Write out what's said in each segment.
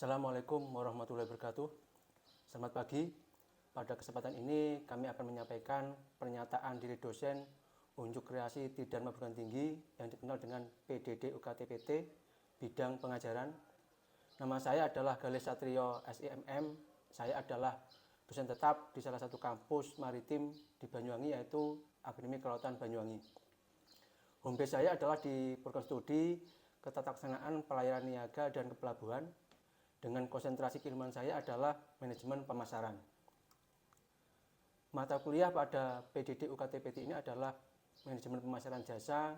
Assalamualaikum warahmatullahi wabarakatuh. Selamat pagi. Pada kesempatan ini kami akan menyampaikan pernyataan diri dosen Unjuk Kreasi Dharma Perguruan Tinggi yang dikenal dengan PDD UKT-PT bidang pengajaran. Nama saya adalah Galih Satrio SIMM. Saya adalah dosen tetap di salah satu kampus maritim di Banyuwangi, yaitu Akademi Kelautan Banyuwangi. Home base saya adalah di program studi Ketataksanaan Pelayaran Niaga dan Kepelabuhan, dengan konsentrasi keilmuan saya adalah manajemen pemasaran. Mata kuliah pada PDD UKT-PT ini adalah manajemen pemasaran jasa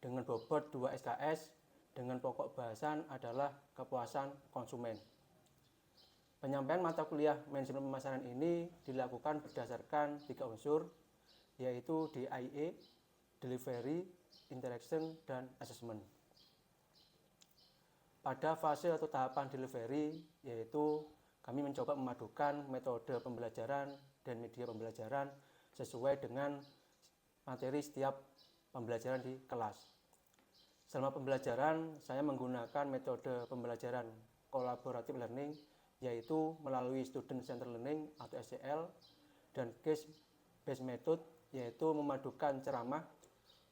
dengan bobot 2 SKS dengan pokok bahasan adalah kepuasan konsumen. Penyampaian mata kuliah manajemen pemasaran ini dilakukan berdasarkan 3 unsur, yaitu DIE, Delivery, Interaction, dan Assessment. Pada fase atau tahapan delivery, yaitu kami mencoba memadukan metode pembelajaran dan media pembelajaran sesuai dengan materi setiap pembelajaran di kelas. Selama pembelajaran, saya menggunakan metode pembelajaran collaborative learning, yaitu melalui student centered learning atau SCL, dan case based method, yaitu memadukan ceramah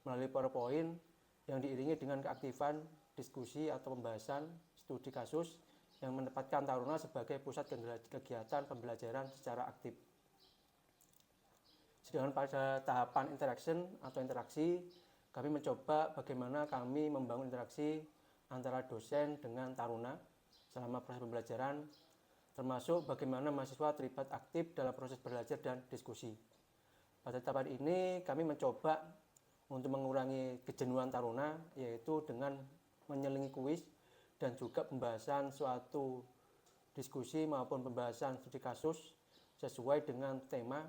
melalui PowerPoint yang diiringi dengan keaktifan diskusi atau pembahasan studi kasus yang menempatkan taruna sebagai pusat kegiatan pembelajaran secara aktif. Sedangkan pada tahapan interaction atau interaksi, kami mencoba bagaimana kami membangun interaksi antara dosen dengan taruna selama proses pembelajaran, termasuk bagaimana mahasiswa terlibat aktif dalam proses belajar dan diskusi. Pada tahapan ini kami mencoba untuk mengurangi kejenuhan taruna, yaitu dengan menyelingi kuis dan juga pembahasan suatu diskusi maupun pembahasan studi kasus sesuai dengan tema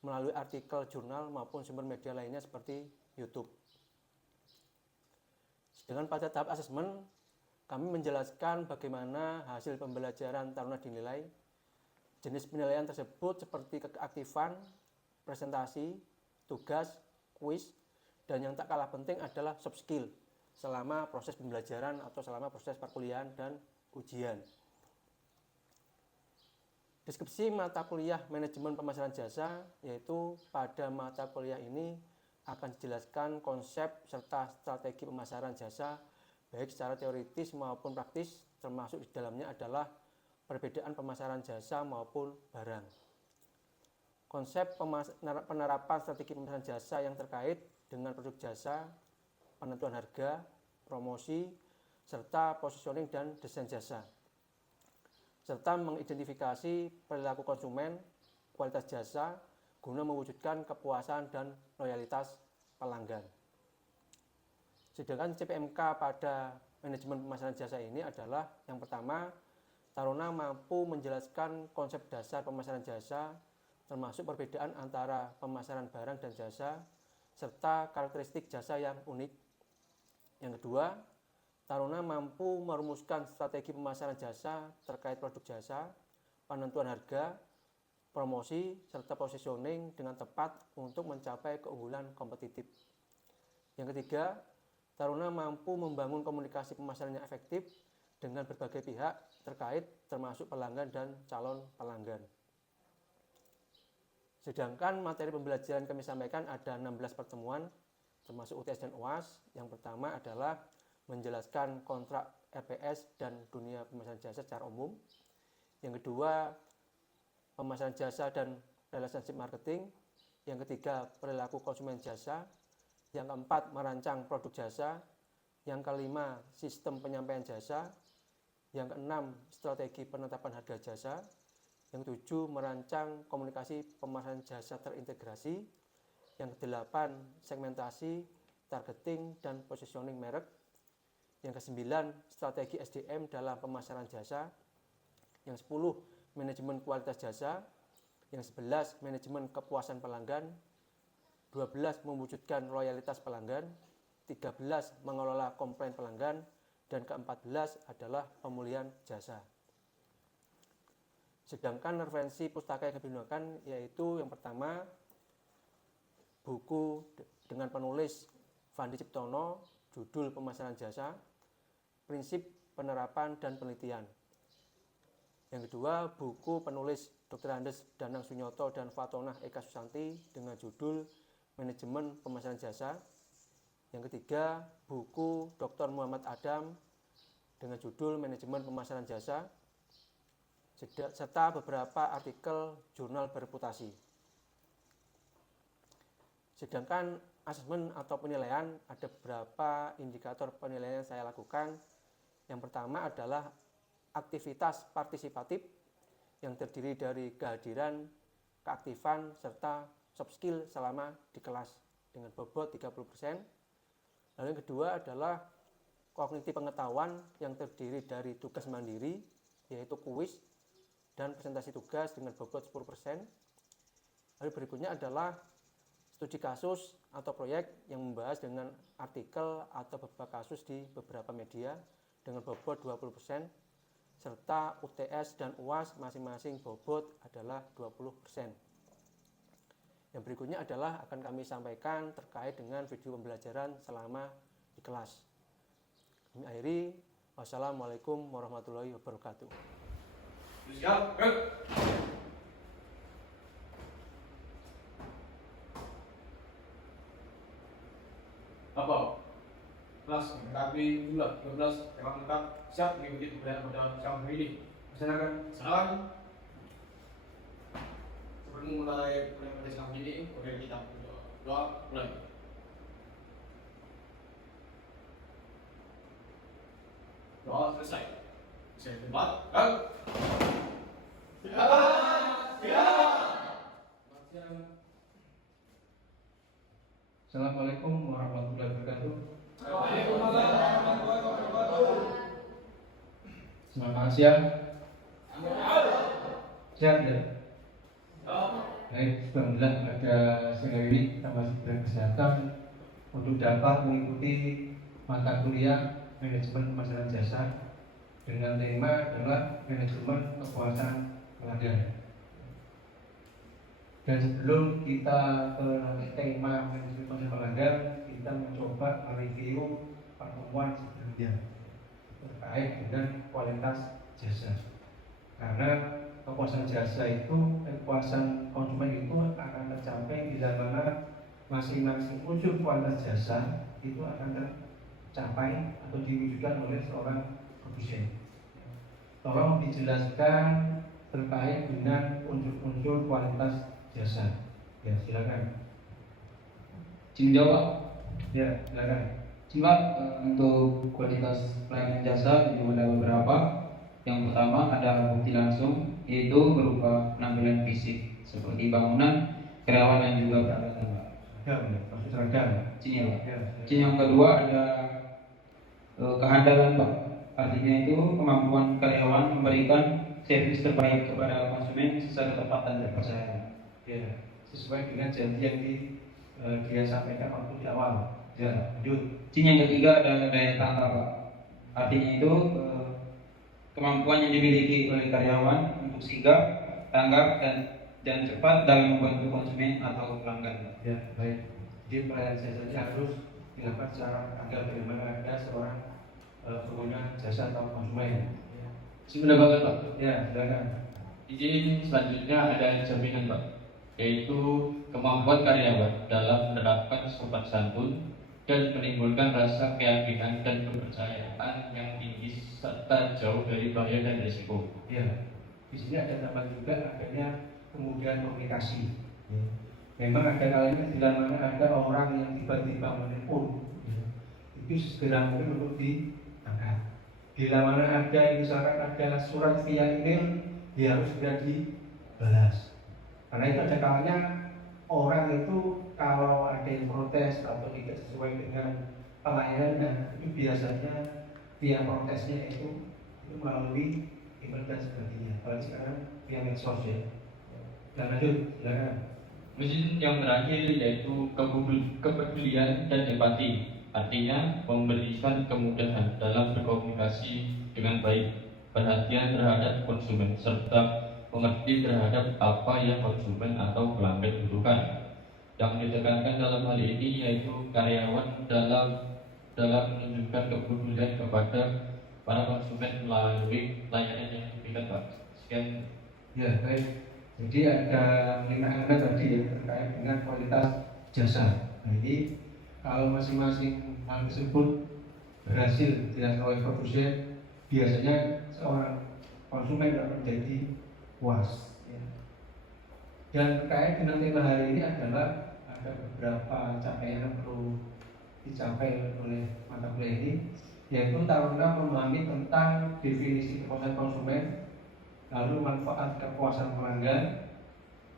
melalui artikel jurnal maupun sumber media lainnya seperti YouTube. Sedangkan pada tahap asesmen, kami menjelaskan bagaimana hasil pembelajaran taruna dinilai. Jenis penilaian tersebut seperti keaktifan, presentasi, tugas, kuis, dan yang tak kalah penting adalah soft skill selama proses pembelajaran atau selama proses perkuliahan dan ujian. Deskripsi mata kuliah manajemen pemasaran jasa, yaitu pada mata kuliah ini akan dijelaskan konsep serta strategi pemasaran jasa baik secara teoritis maupun praktis, termasuk di dalamnya adalah perbedaan pemasaran jasa maupun barang. Konsep penerapan strategi pemasaran jasa yang terkait dengan produk jasa, penentuan harga, promosi, serta positioning dan desain jasa, serta mengidentifikasi perilaku konsumen, kualitas jasa, guna mewujudkan kepuasan dan loyalitas pelanggan. Sedangkan CPMK pada manajemen pemasaran jasa ini adalah yang pertama, taruna mampu menjelaskan konsep dasar pemasaran jasa, termasuk perbedaan antara pemasaran barang dan jasa, serta karakteristik jasa yang unik. Yang kedua, taruna mampu merumuskan strategi pemasaran jasa terkait produk jasa, penentuan harga, promosi, serta positioning dengan tepat untuk mencapai keunggulan kompetitif. Yang ketiga, taruna mampu membangun komunikasi pemasaran yang efektif dengan berbagai pihak terkait termasuk pelanggan dan calon pelanggan. Sedangkan materi pembelajaran kami sampaikan ada 16 pertemuan, termasuk UTS dan UAS. Yang pertama adalah menjelaskan kontrak RPS dan dunia pemasaran jasa secara umum. Yang kedua, pemasaran jasa dan relationship marketing. Yang ketiga, perilaku konsumen jasa. Yang keempat, merancang produk jasa. Yang kelima, sistem penyampaian jasa. Yang keenam, strategi penetapan harga jasa. Yang ketujuh, merancang komunikasi pemasaran jasa terintegrasi. Yang kedelapan, segmentasi, targeting, dan positioning merek. Yang kesembilan, strategi SDM dalam pemasaran jasa. Yang 10, manajemen kualitas jasa. Yang 11, manajemen kepuasan pelanggan. 12, mewujudkan loyalitas pelanggan. 13, mengelola komplain pelanggan. Dan ke-14 adalah pemulihan jasa. Sedangkan referensi pustaka yang digunakan yaitu yang pertama, buku dengan penulis Fandi Ciptono, judul Pemasaran Jasa, Prinsip Penerapan dan Penelitian. Yang kedua, buku penulis Dr. Andes Danang Sunyoto dan Fatonah Eka Susanti dengan judul Manajemen Pemasaran Jasa. Yang ketiga, buku Dr. Muhammad Adam dengan judul Manajemen Pemasaran Jasa, serta beberapa artikel jurnal bereputasi. Sedangkan asesmen atau penilaian, ada beberapa indikator penilaian yang saya lakukan. Yang pertama adalah aktivitas partisipatif yang terdiri dari kehadiran, keaktifan, serta soft skill selama di kelas dengan bobot 30%. Lalu yang kedua adalah kognitif pengetahuan yang terdiri dari tugas mandiri, yaitu kuis, dan presentasi tugas dengan bobot 10%. Lalu berikutnya adalah studi kasus atau proyek yang membahas dengan artikel atau beberapa kasus di beberapa media dengan bobot 20%, serta UTS dan UAS masing-masing bobot adalah 20%. Yang berikutnya adalah akan kami sampaikan terkait dengan video pembelajaran selama di kelas. Kami akhiri, wassalamualaikum warahmatullahi wabarakatuh. Siap, apa? Kelas kami bulan 12 memang lengkap siap mengikuti pembelajaran pada siang hari ini. Silakan. Salam. Sebelum mulai pada siang hari ini, kemudian kita doa mulai. Doa selesai. Saya tempat. Assalamualaikum warahmatullahi wabarakatuh. Waalaikumsalam warahmatullahi wabarakatuh. Selamat siang. Siang ya. Baik, alhamdulillah pada siang hari ini kita masih berkesehatan untuk dapat mengikuti mata kuliah manajemen pemasaran jasa dengan tema adalah manajemen kepuasan pelanggan. Dan sebelum kita ke tema manajemen pemasaran pelanggan, kita mencoba mereview pertemuan sebelumnya terkait dengan kualitas jasa. Karena kepuasan jasa itu, kepuasan konsumen itu akan tercapai bila mana masing-masing unsur kualitas jasa itu akan tercapai atau diwujudkan oleh seorang produsen. Tolong dijelaskan terkait dengan unsur-unsur kualitas jasa. Ya, silakan. Izin jawab. Ya, silakan. Simak, untuk kualitas pelayanan jasa itu ada beberapa. Yang pertama ada bukti langsung, yaitu berupa penampilan fisik seperti bangunan, karyawan dan juga peralatan. Ya, maksud seragam. Izin ya, Pak. Ya, Izin yang kedua ada kehandalan, Pak. Artinya itu kemampuan karyawan memberikan servis terbaik kepada konsumen secara tepat dan terpercaya. ya, sesuai dengan janji yang dia sampaikan waktu di awal. Ya, lanjut. Izin yang ketiga ada daya tangkap, Pak. Artinya itu kemampuan yang dimiliki oleh karyawan untuk sigap, tanggap dan cepat dalam membantu konsumen atau pelanggan. Ya, baik. Jadi pelayanan jasa ini harus dilakukan secara agar bagaimana ada seorang pengguna jasa atau konsumen. Izin menambahkan, Pak. Ya, silakan. Izin selanjutnya ada jaminan, Pak, yaitu kemampuan karyawan dalam menerapkan sopan santun dan menimbulkan rasa keyakinan dan kepercayaan yang tinggi serta jauh dari bahaya dan risiko. Ya, di sini ada tambahan juga adanya kemudahan komunikasi. Ya. Memang ada kalanya bila mana ada orang yang tiba-tiba menelpon, itu segera mungkin untuk diangkat. Bila mana ada misalkan ada surat via email, dia harus segera dibalas. Karena itu ada kalanya orang itu kalau ada yang protes atau tidak sesuai dengan pelayanan, itu biasanya via protesnya itu melalui email dan sebagainya. Kalau sekarang via medsos ya. Dan lanjut, silakan. Izin yang terakhir yaitu kepedulian dan empati, artinya memberikan kemudahan dalam berkomunikasi dengan baik, perhatian terhadap konsumen serta mengerti terhadap apa yang konsumen atau pelanggan butuhkan. Yang ditekankan dalam hal ini yaitu karyawan dalam menunjukkan kepedulian kepada para konsumen melalui layanan yang diberikan, Pak. Sekian. Ya, baik. Jadi ada 5 elemen tadi ya terkait dengan kualitas jasa. Nah, ini kalau masing-masing hal tersebut berhasil dirasakan oleh produsen, biasanya seorang konsumen akan menjadi puas. Ya. Dan terkait dengan tema hari ini adalah ada beberapa capaian yang perlu dicapai oleh mata kuliah ini, yaitu taruna memahami tentang definisi kepuasan konsumen, lalu manfaat kepuasan pelanggan,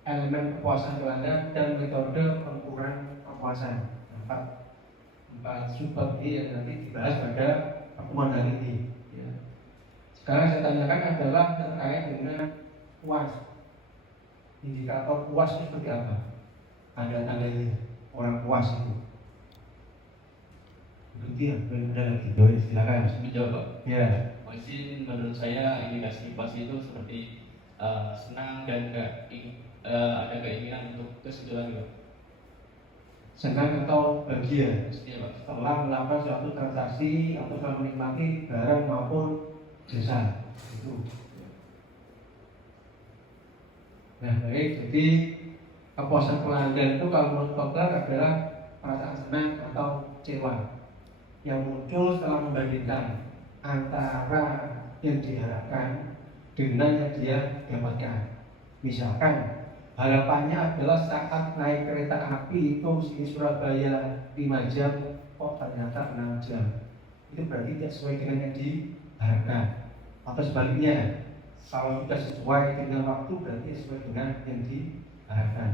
elemen kepuasan pelanggan, dan metode pengukuran kepuasan. Empat subbab ini yang nanti dibahas pada pertemuan hari ini. Ya. Sekarang saya tanyakan adalah terkait dengan puas. Indikator puas itu seperti apa? Ada tandanya orang puas itu. Berarti ya, ada lagi. Silakan. Menjawab Pak. Ya. Mungkin menurut saya indikasi puas itu seperti senang dan ada keinginan untuk kesetujuan Pak. Senang atau bahagia Iya Pak. setelah melakukan suatu transaksi atau setelah menikmati barang maupun jasa itu. Nah, baik. Jadi kepuasan pelanggan itu kalau menurut Kotler adalah perasaan senang atau kecewa yang muncul setelah membandingkan antara yang diharapkan dengan yang dia dapatkan. Misalkan harapannya adalah saat naik kereta api itu di Surabaya 5 jam, kok ternyata 6 jam. Itu berarti tidak sesuai dengan yang diharapkan. Atau sebaliknya, kalau sudah sesuai dengan waktu berarti sesuai dengan yang diharapkan.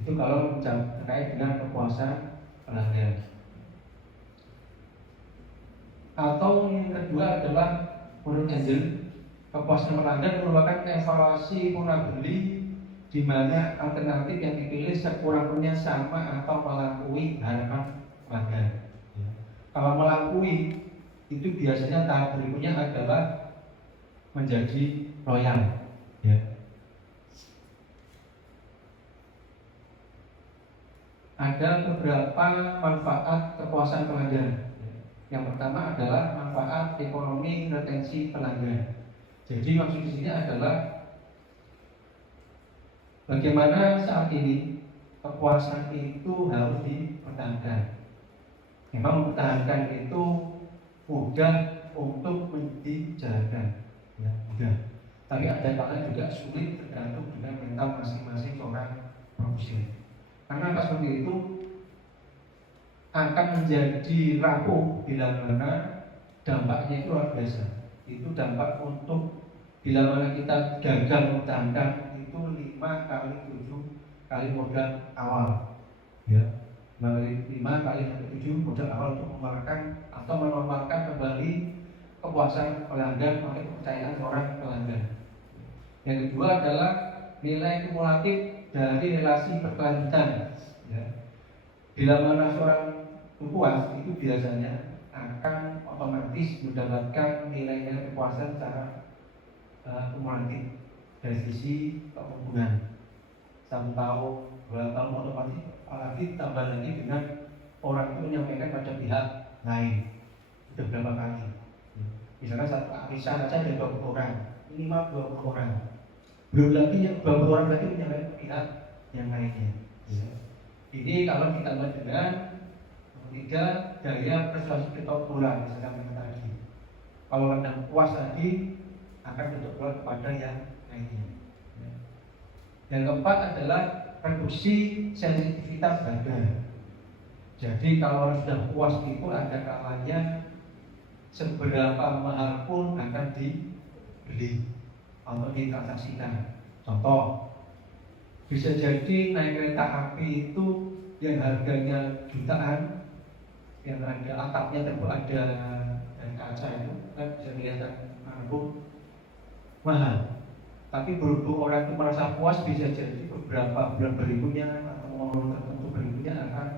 Itu kalau terkait dengan kepuasan pelanggan. Atau yang kedua adalah menurut Angel, kepuasan pelanggan merupakan evaluasi pola beli di mana alternatif yang dipilih sekurang-kurangnya sama atau melampaui harapan pelanggan. Kalau melampaui itu biasanya tahap berikutnya adalah menjadi loyal. Ya. Ada beberapa manfaat kepuasan pelanggan. Yang pertama adalah manfaat ekonomi retensi pelanggan. Jadi maksud di sini adalah bagaimana saat ini kepuasan itu harus dipertahankan. Memang mempertahankan itu mudah untuk dijalankan, ya, mudah. Tapi ada kalanya juga sulit tergantung dengan mental masing-masing seorang produsen. Karena apa seperti itu akan menjadi rapuh bila mana dampaknya itu luar biasa. Itu dampak untuk bila mana kita gagal mempertahankan itu 5 kali 7 kali modal awal, ya, 5 kali 7 modal awal untuk mengeluarkan atau menormalkan kembali kepuasan pelanggan oleh kepercayaan seorang pelanggan. Yang kedua adalah nilai kumulatif dari relasi berkelanjutan. Ya. Bila mana seorang puas itu biasanya akan otomatis mendapatkan nilai-nilai kepuasan secara kumulatif dari sisi hubungan 1 tahun, 2 tahun otomatis, apalagi tambah lagi dengan orang itu menyampaikan pada pihak lain sudah berapa kali. Misalkan satu arisan saja ada 20 orang, minimal 20 orang. Belum lagi yang 20 orang lagi menyampaikan pihak yang lainnya. Ini kalau ditambah dengan 3 daya persuasi ketombolan misalkan tadi. Kalau Anda puas tadi akan bertolak kepada yang lainnya. Yang keempat adalah reduksi sensitivitas harga. Jadi kalau sudah puas itu ada kalanya seberapa mahal pun akan dibeli atau ditransaksikan. Contoh, bisa jadi naik kereta api itu yang harganya jutaan, yang ada atapnya terbuat ada kaca itu kan bisa kelihatan pun mahal. Tapi berhubung orang itu merasa puas, bisa jadi beberapa bulan berikutnya atau momen tertentu berikutnya akan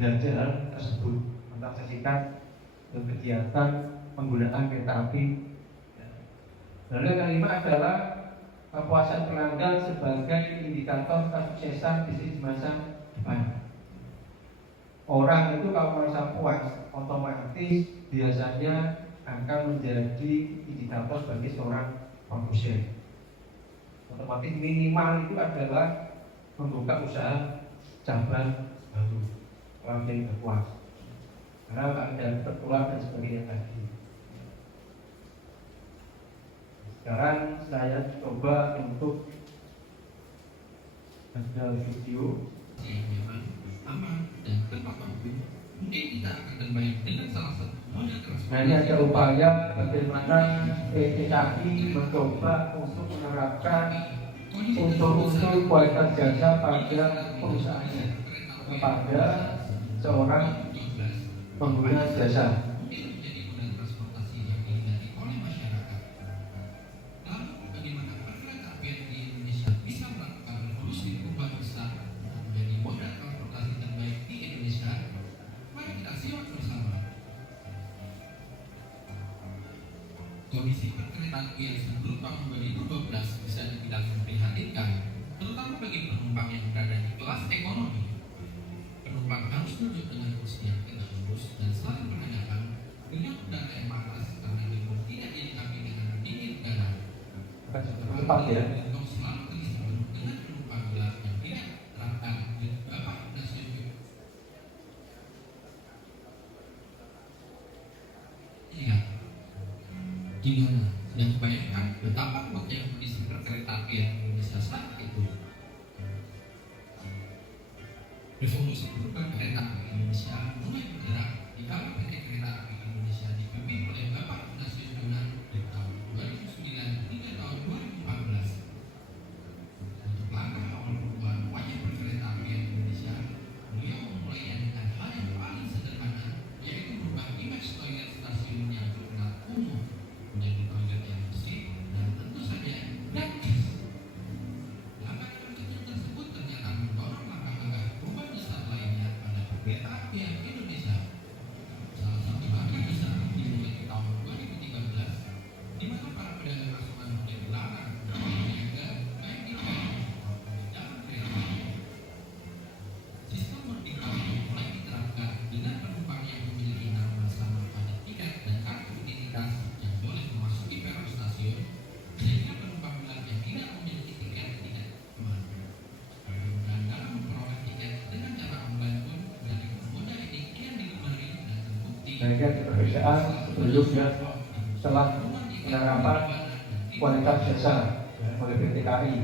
belanja hal tersebut, mentransaksikan kegiatan penggunaan kereta api. Lalu yang kelima adalah kepuasan pelanggan sebagai indikator kesuksesan bisnis di masa depan. Orang itu kalau merasa puas, otomatis biasanya akan menjadi indikator bagi seorang produsen. Otomatis minimal itu adalah membuka usaha cabang baru langsung berkuat, karena ada tertular dan sebagainya tadi. Sekarang saya coba untuk ada video yang nyaman, aman, dan tepat waktu. Mungkin kita akan bermain dengan salah satu model transportasi. Nah, ini ada upaya bagaimana PTKI mencoba untuk menerapkan unsur-unsur kualitas jasa pada perusahaannya kepada seorang pengguna jasa. Itu menjadi model transportasi yang diminati oleh masyarakat. Lalu, bagaimana perkereta apian di Indonesia bisa melakukan revolusi perubahan besar dan menjadi model transportasi terbaik di Indonesia? Mari kita simak bersama. Kondisi perkereta apian sebelum tahun 2012 bisa dibilang memprihatinkan, terutama bagi penumpang yang berada di kelas ekonomi. Penumpang harus duduk dengan kursi yang tegak lurus dan selalu menanyakan dengan udara yang panas karena gedung tidak dilengkapi dengan pendingin udara. Cepat ya. Kau selalu terisi penuh dengan penumpang gelap yang tidak terangkan dan bapak stasiun. Ingat, gimana? Dan bayangkan betapa kuatnya kondisi perkereta apian Indonesia saat itu. Revolusi perubahan kereta api Indonesia mulai bergerak di kala PT Kereta Api Indonesia dipimpin oleh Bapak Stasiun Yunan dari tahun 2009 hingga tahun 2014. Untuk langkah awal perubahan wajah perkereta apian Indonesia, beliau memulainya dengan hal yang paling sederhana, yaitu merubah image toilet stasiun yang terkenal umum menjadi toilet yang bersih dan tentu saja gratis. Langkah kecil tersebut ternyata mendorong langkah-langkah perubahan besar lainnya pada perkereta apian Indonesia. Salah satu langkah besar dimulai di tahun 2013, di mana para pedagang asuhan mulai dilarang berniaga baik di jalan maupun di dalam kereta. Sistem boarding pass mulai diterapkan dengan penumpang yang memiliki nama sama pada tiket dan kartu identitas yang boleh memasuki peron stasiun, sehingga penumpang gelap yang tidak memiliki tiket tidak aman. Kemudian dalam memperoleh tiket dengan cara online pun dari moda ini kian digemari dan terbukti. Nah, ini ada perbedaan sebelumnya setelah penerapan kualitas jasa oleh PTKI.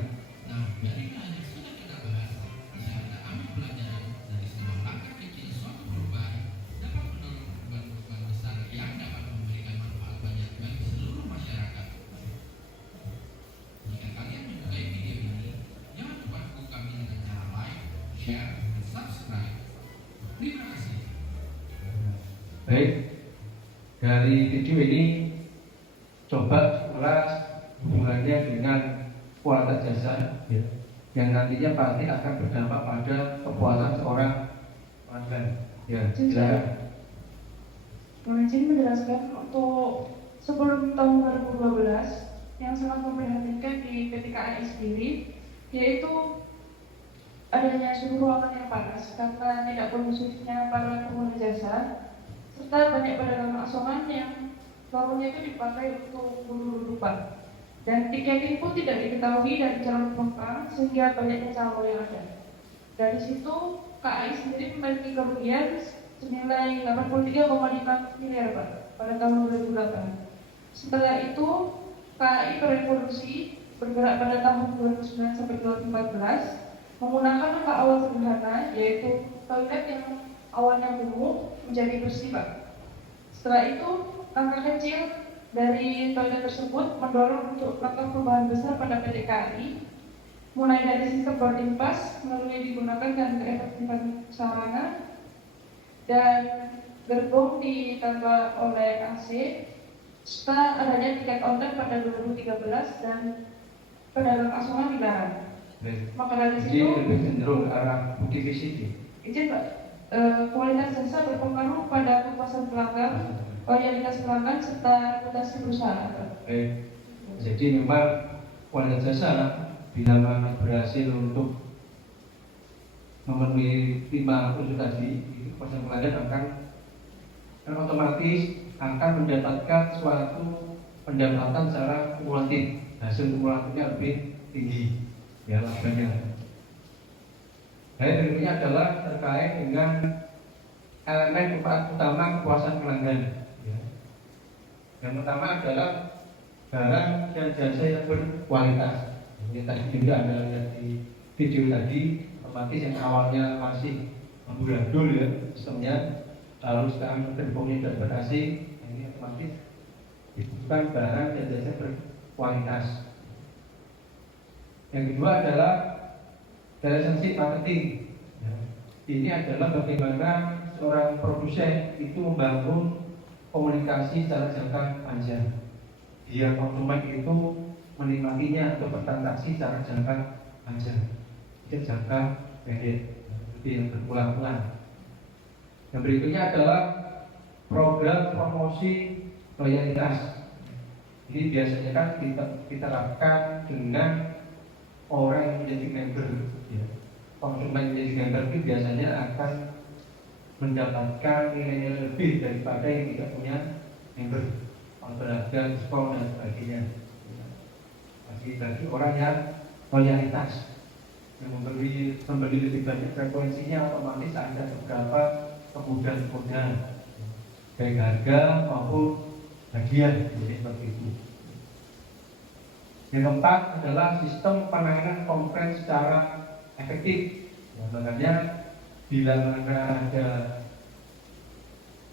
Nah, dari hal yang sudah kita bahas, bisa kita ambil pelajaran dari sebuah langkah kecil suatu perubahan dapat mendorong perubahan besar yang dapat memberikan manfaat banyak bagi seluruh masyarakat. Jika kalian menyukai video ini, jangan lupa dukung kami dengan cara like, share, dan subscribe. Terima kasih. Baik, dari video ini coba ulas hubungannya dengan kualitas jasa ya, yang nantinya pasti akan berdampak pada kepuasan seorang pelanggan. Ya, silakan. Izin menjelaskan untuk sebelum tahun 2012 yang sangat memprihatinkan di PT KAI sendiri, yaitu adanya suhu ruangan yang panas karena tidak kondusifnya para pengguna jasa, serta banyak pedagang asongan yang warungnya itu dipakai untuk duduk-dudukan. Dan tiketing pun tidak diketahui dari calon penumpang sehingga banyaknya calo yang ada. Dari situ KAI sendiri memiliki kerugian senilai 83,5 miliar Pak pada tahun 2008. Setelah itu KAI berevolusi bergerak pada tahun 2009 sampai 2014 menggunakan langkah awal sederhana, yaitu toilet yang awalnya kumuh menjadi bersih Pak. Setelah itu langkah kecil dari toilet tersebut mendorong untuk langkah perubahan besar pada PT KAI, mulai dari sistem boarding pass melalui digunakan dan keefektifan sarana dan gerbong ditambah oleh AC, serta adanya tiket online pada 2013 dan pedagang asongan dilarang. Maka dari Jadi situ lebih cenderung ke arah multivisi. izin Pak, kualitas jasa berpengaruh pada kepuasan pelanggan, loyalitas pelanggan serta reputasi perusahaan. Jadi memang kualitas jasa bila mana berhasil untuk memenuhi 5 unsur tadi, kepuasan pelanggan akan otomatis akan mendapatkan suatu pendapatan secara kumulatif, hasil kumulatifnya lebih tinggi ya labanya. Nah, berikutnya adalah terkait dengan elemen utama kepuasan pelanggan. Ya. Yang pertama adalah barang dan jasa yang berkualitas. Ini tadi juga Anda lihat di video tadi, otomatis yang awalnya masih amburadul ya sistemnya, lalu sekarang terkomunikasi, ini otomatis dibutuhkan barang dan jasa berkualitas. Yang kedua adalah relationship marketing. Ya. Ini adalah bagaimana seorang produsen itu membangun komunikasi secara jangka panjang. Dia konsumen itu menikmatinya atau bertransaksi secara jangka panjang, tidak jangka pendek, itu yang berulang-ulang. Yang berikutnya adalah program promosi loyalitas. Ini biasanya kan diterapkan dengan orang yang menjadi member. Ya. Konsumen menjadi member itu biasanya akan mendapatkan nilai lebih daripada yang tidak punya member, harga, diskon dan sebagainya. Bagi orang yang loyalitas, yang membeli lebih banyak frekuensinya, otomatis ada beberapa kemudahan-kemudahan baik harga maupun hadiah, jadi seperti itu. Yang keempat adalah sistem penanganan komplain secara efektif. Makanya bila mana ada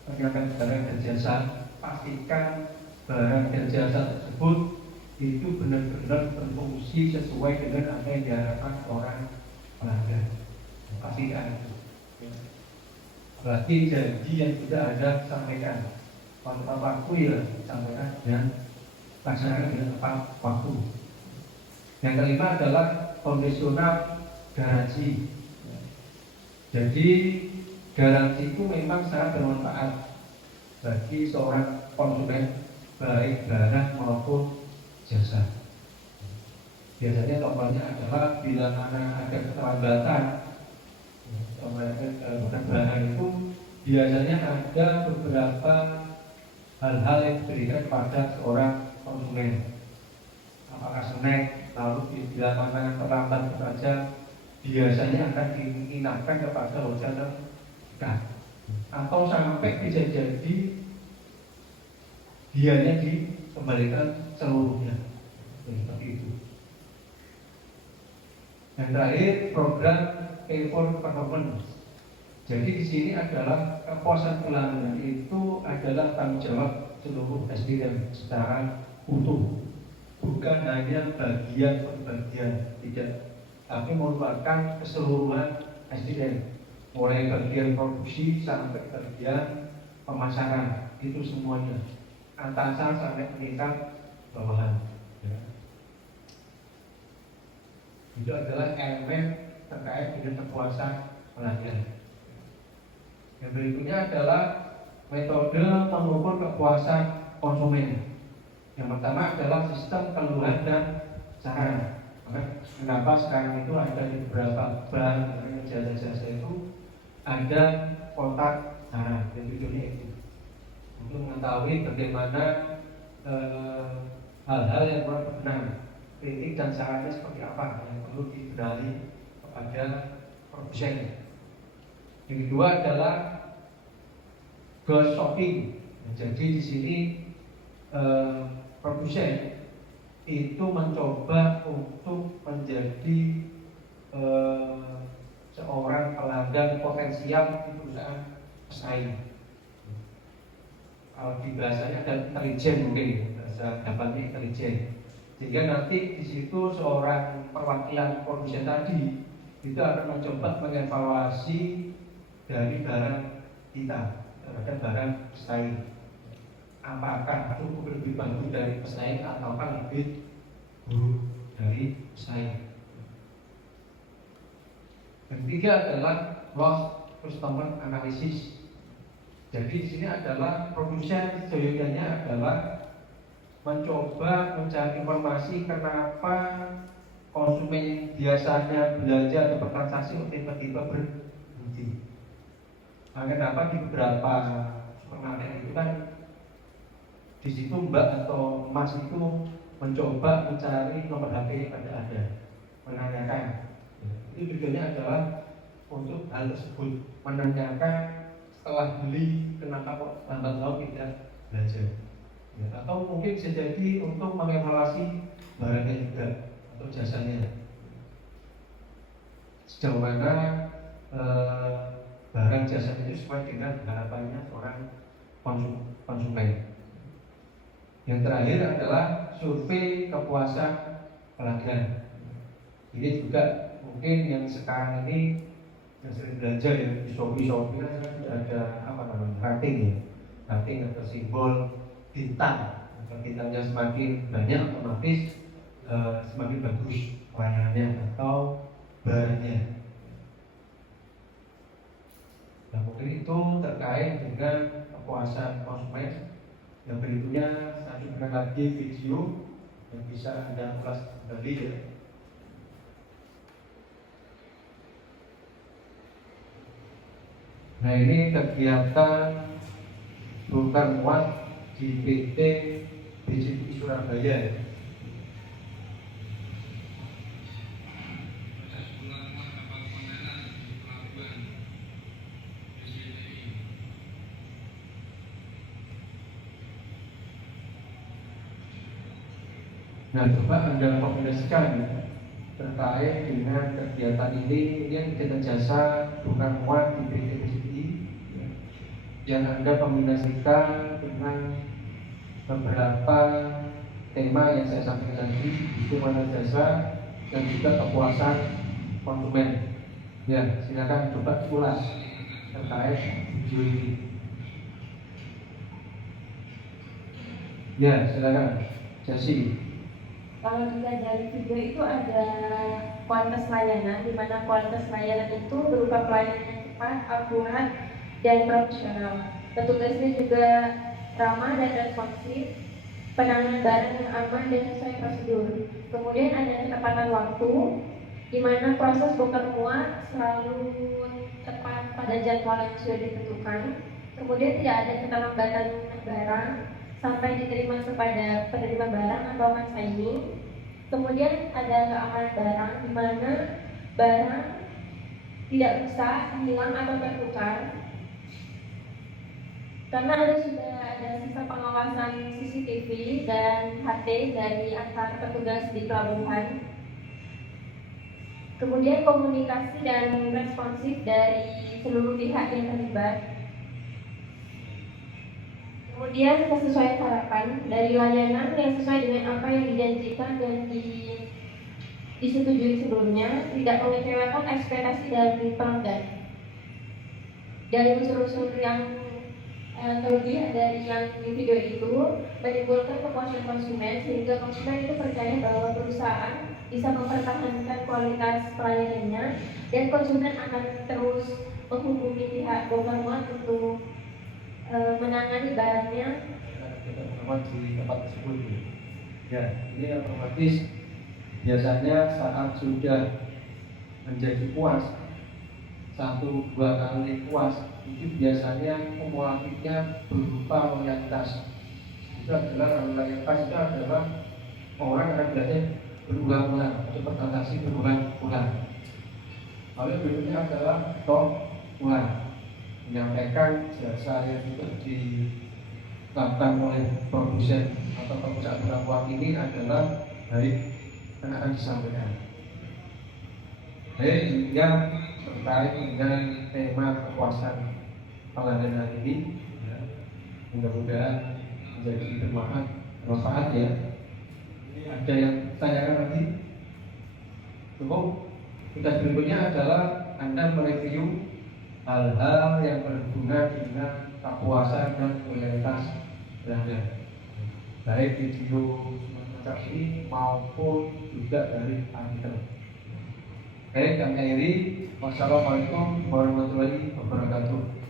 pergerakan barang dan jasa, pastikan barang dan jasa tersebut itu benar-benar berfungsi sesuai dengan apa yang diharapkan orang pelanggan. Pastikan itu. Berarti janji yang sudah ada sampaikan, kalau tepat waktu ya sampaikan dan laksanakan dengan tepat waktu. Yang kelima adalah kondisional garansi. Jadi garansi itu memang sangat bermanfaat bagi seorang konsumen, baik barang maupun jasa. Biasanya contohnya adalah bila mana ada keterlambatan barang itu, biasanya ada beberapa hal-hal yang diberikan kepada seorang konsumen. Apakah snack, lalu bila mana terlambat saja, biasanya akan diinapkan kepada hotel terdekat, atau sampai bisa jadi dianya dikembalikan seluruhnya, seperti itu. Yang terakhir, program effort performance. Jadi di sini adalah kepuasan pelanggan itu adalah tanggung jawab seluruh SDM secara utuh, bukan hanya bagian per bagian, tidak, tapi merupakan keseluruhan SDM, mulai bagian produksi sampai bagian pemasaran, itu semuanya, atasan sampai tingkat bawahan. Ya. Itu adalah elemen terkait dengan kepuasan pelanggan. Yang berikutnya adalah metode mengukur kepuasan konsumen. Yang pertama adalah sistem keluhan dan saran. Kenapa sekarang itu ada di beberapa bank jasa-jasa itu ada kotak saran, dan tujuannya itu untuk mengetahui bagaimana hal-hal yang kurang benar, kritik dan sarannya seperti apa yang perlu dibenahi kepada produsen. Yang kedua adalah ghost shopping. Jadi di sini produsen itu mencoba untuk menjadi seorang pelanggan potensial di perusahaan pesaing. Kalau di bahasanya ada intelijen, mungkin bahasa dapatnya intelijen. Sehingga nanti di situ seorang perwakilan produsen tadi itu akan mencoba mengevaluasi dari barang kita terhadap barang pesaing. Apakah cukup lebih bagus dari pesaing ataukah lebih buruk dari pesaing. Yang ketiga adalah loss customer analysis. Jadi di sini adalah produsen seyogyanya adalah mencoba mencari informasi kenapa konsumen biasanya belanja atau bertransaksi tiba-tiba berhenti. Nah, kenapa di beberapa supermarket itu kan di situ Mbak atau Mas itu mencoba mencari nomor HP yang ada, menanyakan. Itu tujuannya adalah untuk hal tersebut, menanyakan setelah beli kenapa kok lambat laun tidak belanja. Ya, atau mungkin bisa jadi untuk mengevaluasi barangnya juga atau jasanya. Sejauh mana barang jasa itu sesuai dengan harapannya seorang konsumen. Yang terakhir adalah survei kepuasan pelanggan. Ini juga mungkin yang sekarang ini yang sering belanja ya di Shopee kan ada rating ya, rating atau simbol bintang. Kalau bintangnya semakin banyak otomatis semakin bagus pelayanannya atau barangnya. Nah mungkin itu terkait dengan kepuasan konsumen. Yang berikutnya saya tunjukkan lagi video yang bisa Anda ulas kembali ya. Nah ini kegiatan bongkar muat di PT BCPI Surabaya ya. Nah, coba Anda kombinasikan terkait dengan kegiatan ini yang kita jasa bukan muat di PT BCPI yang Anda kombinasikan dengan beberapa tema yang saya sampaikan tadi, itu mana jasa dan juga kepuasan konsumen. Ya, silakan coba ulas terkait video ini. Ya, silakan, Jasi. Kalau dilihat dari video itu ada kualitas layanan, di mana kualitas layanan itu berupa pelayanan yang cepat, akurat, dan profesional. Petugasnya juga ramah dan responsif, penanganan barang yang aman dan sesuai prosedur. Kemudian ada ketepatan waktu, di mana proses bongkar muat selalu tepat pada jadwal yang sudah ditentukan. Kemudian tidak ada keterlambatan barang sampai diterima kepada penerima barang atau consignee. Kemudian ada keamanan barang, di mana barang tidak rusak, hilang atau tertukar. Karena sudah ada sistem pengawasan CCTV dan HT dari antar petugas di pelabuhan. Kemudian komunikasi dan responsif dari seluruh pihak yang terlibat. Kemudian kesesuaian harapan dari layanan yang sesuai dengan apa yang dijanjikan dan disetujui sebelumnya, tidak mengecewakan ekspektasi dari pelanggan. Dari unsur-unsur yang terlebih dari yang di video itu menimbulkan kepuasan konsumen, sehingga konsumen itu percaya bahwa perusahaan bisa mempertahankan kualitas pelayanannya dan konsumen akan terus menghubungi pihak bongkar muat untuk menangani barangnya di tempat tersebut. Ya, ini otomatis biasanya saat sudah menjadi puas 1-2 kali puas, itu biasanya kumulatifnya berupa loyalitas. Itu adalah loyalitas itu adalah orang akan biasanya berulang-ulang atau bertransaksi berulang-ulang. Lalu berikutnya adalah top ulang, menyampaikan jasa yang itu dilakukan oleh produsen atau perusahaan berlakuan ini adalah baik yang akan disampaikan. Baik, yang terkait dengan tema kepuasan pelanggan hari ini, ya, mudah-mudahan menjadi bermanfaat ya. Ada yang tanyakan lagi? Cukup. Tugas berikutnya adalah Anda mereview hal-hal yang berhubungan dengan kepuasan dan loyalitas pelanggan, baik video semacam ini maupun juga dari artikel. Baik, kami akhiri. Wassalamualaikum warahmatullahi wabarakatuh.